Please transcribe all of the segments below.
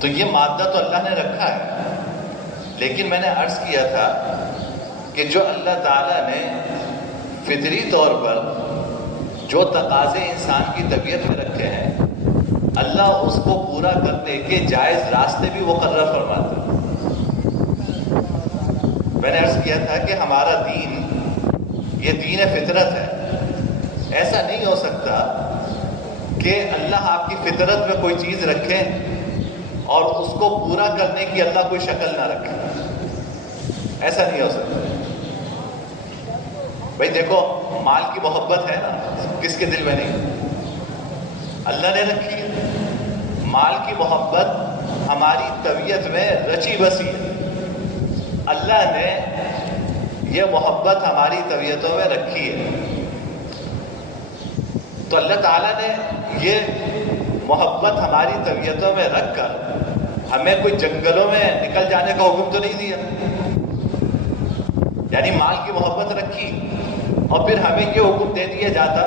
تو یہ مادہ تو اللہ نے رکھا ہے، لیکن میں نے عرض کیا تھا کہ جو اللہ تعالیٰ نے فطری طور پر جو تقاضے انسان کی طبیعت میں رکھے ہیں، اللہ اس کو پورا کرنے کے جائز راستے بھی مقرر فرماتا ہے۔ میں نے عرض کیا تھا کہ ہمارا دین یہ دین فطرت ہے۔ ایسا نہیں ہو سکتا کہ اللہ آپ کی فطرت میں کوئی چیز رکھے اور اس کو پورا کرنے کی اللہ کوئی شکل نہ رکھے، ایسا نہیں ہو سکتا۔ بھائی دیکھو، مال کی محبت ہے نا، کس کے دل میں نہیں؟ اللہ نے رکھی ہے۔ مال کی محبت ہماری طبیعت میں رچی بسی ہے، اللہ نے یہ محبت ہماری طبیعتوں میں رکھی ہے۔ تو اللہ تعالیٰ نے یہ محبت ہماری طبیعتوں میں رکھ کر ہمیں کوئی جنگلوں میں نکل جانے کا حکم تو نہیں دیا، یعنی مال کی محبت رکھی اور پھر ہمیں یہ حکم دے دیا جاتا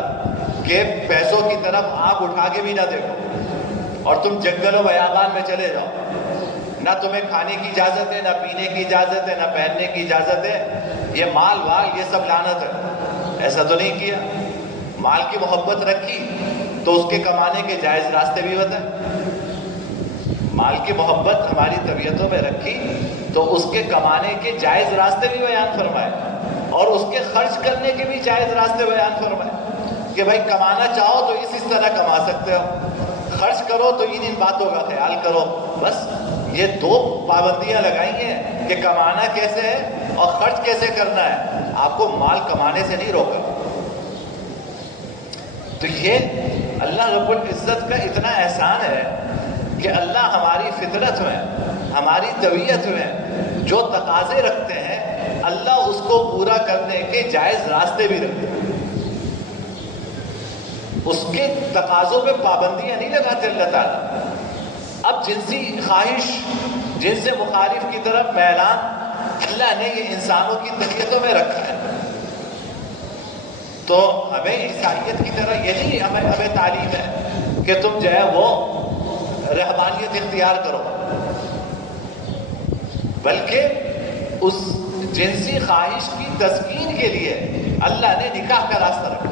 کہ پیسوں کی طرف آنکھ اٹھا کے بھی نہ دیکھو اور تم جنگلوں بیابان میں چلے جاؤ، نہ تمہیں کھانے کی اجازت ہے، نہ پینے کی اجازت ہے، نہ پہننے کی اجازت ہے، یہ مال وال یہ سب لعنت ہے۔ ایسا تو نہیں کیا۔ مال کی محبت رکھی تو اس کے کمانے کے جائز راستے بھی بتائے۔ مال کی محبت ہماری طبیعتوں میں رکھی تو اس کے کمانے کے جائز راستے بھی بیان فرمائے اور اس کے خرچ کرنے کے بھی جائز راستے بیان فرمائے کہ بھائی کمانا چاہو تو اس طرح کما سکتے ہو، خرچ کرو تو ان باتوں کا خیال کرو۔ بس یہ دو پابندیاں لگائی ہیں کہ کمانا کیسے ہے اور خرچ کیسے کرنا ہے، آپ کو مال کمانے سے نہیں روکا۔ تو یہ اللہ رب العزت کا اتنا احسان ہے کہ اللہ ہماری فطرت میں، ہماری طبیعت میں جو تقاضے رکھتے ہیں، اللہ اس کو پورا کرنے کے جائز راستے بھی رکھتے ہیں۔ اس کے تقاضوں پہ پابندیاں نہیں لگاتے اللہ تعالیٰ۔ اب جنسی خواہش، جنس مخالف کی طرف میلان، اللہ نے یہ انسانوں کی طبیعتوں میں رکھا ہے۔ تو ہمیں عیسائیت کی طرح یہی ہمیں تعلیم ہے کہ تم جو ہے وہ رہبانیت اختیار کرو، بلکہ اس جنسی خواہش کی تسکین کے لیے اللہ نے نکاح کا راستہ رکھا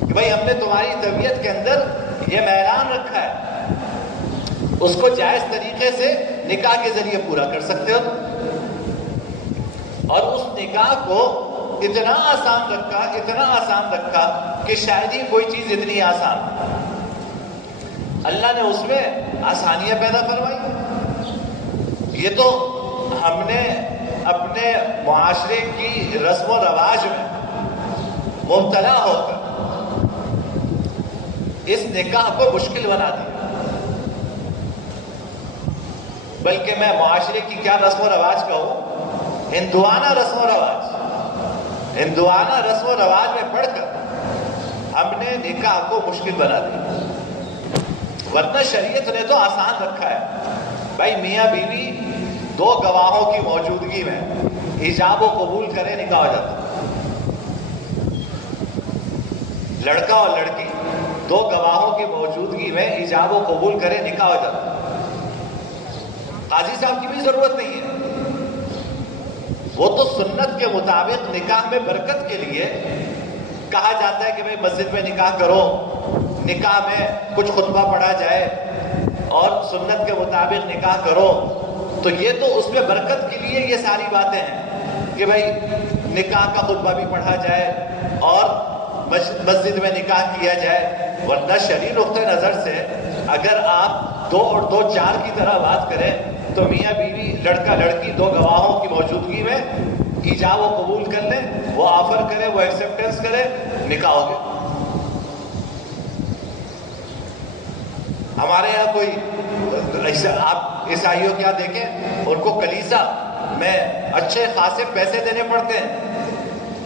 کہ بھائی ہم نے تمہاری طبیعت کے اندر یہ میلان رکھا ہے، اس کو جائز طریقے سے نکاح کے ذریعے پورا کر سکتے ہو۔ اور اس نکاح کو اتنا آسان رکھا، اتنا آسان رکھا کہ شاید ہی کوئی چیز اتنی آسان، اللہ نے اس میں آسانیاں پیدا فرمائی۔ یہ تو ہم نے اپنے معاشرے کی رسم و رواج میں مبتلا ہو کر اس نکاح کو مشکل بنا دیا، بلکہ میں معاشرے کی کیا رسم و رواج کہوں، ہندوانہ رسم و رواج، ہندوانہ رسم و رواج میں پڑھ کر ہم نے نکاح کو مشکل بنا دیا۔ ورنہ شریعت نے تو آسان رکھا ہے، بھائی میاں بیوی دو گواہوں کی موجودگی میں ایجاب و قبول کرے نکاح ہو جاتا، لڑکا اور لڑکی دو گواہوں کی موجودگی میں ایجاب و قبول کرے نکاح ہو جاتا، قاضی صاحب کی بھی ضرورت نہیں ہے۔ وہ تو سنت کے مطابق نکاح میں برکت کے لیے کہا جاتا ہے کہ بھئی مسجد میں نکاح کرو، نکاح میں کچھ خطبہ پڑھا جائے اور سنت کے مطابق نکاح کرو، تو یہ تو اس میں برکت کے لیے یہ ساری باتیں ہیں کہ بھئی نکاح کا خطبہ بھی پڑھا جائے اور مسجد میں نکاح کیا جائے۔ ورنہ شرعی نقطہ نظر سے اگر آپ دو اور دو چار کی طرح بات کریں تو میاں بیوی، لڑکا لڑکی دو گواہوں کی موجودگی میں ایجاب و قبول کر لیں، وہ آفر کرے، وہ ایکسیپٹنس کرے، نکاح ہو گیا۔ ہمارے یہاں کوئی آپ عیسائیوں کیا دیکھیں، ان کو کلیسا میں اچھے خاصے پیسے دینے پڑتے ہیں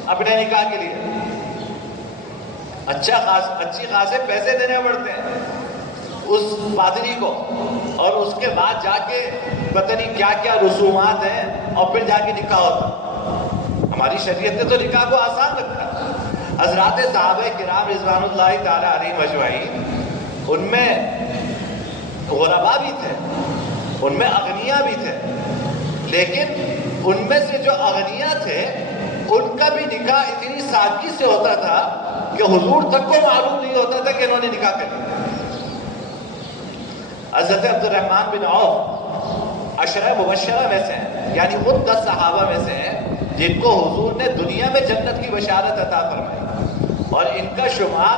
اپنے نکاح کے لیے، اچھی خاصے پیسے دینے پڑتے ہیں اس پادری کو، اور اس کے بعد جا کے پتہ نہیں کیا کیا رسومات ہیں اور پھر جا کے نکاح ہوتا۔ ہماری شریعت نے تو نکاح کو آسان رکھا۔ حضرات صحابہ کرام رضوان اللہ تعالی علیہم اجمعین، ان میں غربا بھی تھے، ان میں اغنیا بھی تھے، لیکن ان میں سے جو اغنیا تھے ان کا بھی نکاح اتنی سادگی سے ہوتا تھا کہ حضور تک کو معلوم نہیں ہوتا تھا کہ انہوں نے نکاح کر لیا۔ حضرت عبد الرحمن بن عوف عشرہ مبشرہ میں سے ہیں، یعنی ان 10 صحابہ میں سے ہیں جن کو حضور نے دنیا میں جنت کی بشارت عطا فرمائی، اور ان کا شمار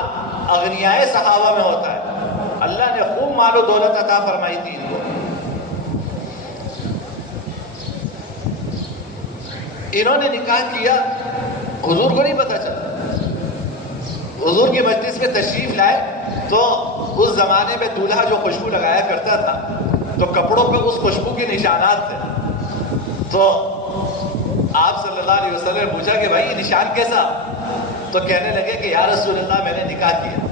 اغنیائے صحابہ میں ہوتا ہے۔ اللہ نے خوب مال و دولت عطا فرمائی تھی ان کو۔ انہوں نے نکاح کیا، حضور کو نہیں پتہ چلا۔ حضور کی مجلس میں تشریف لائے تو اس زمانے میں دولہا جو خوشبو لگایا کرتا تھا تو کپڑوں پہ اس خوشبو کے نشانات تھے، تو آپ صلی اللہ علیہ وسلم نے پوچھا کہ بھائی یہ نشان کیسا؟ تو کہنے لگے کہ یا رسول اللہ میں نے نکاح کیا۔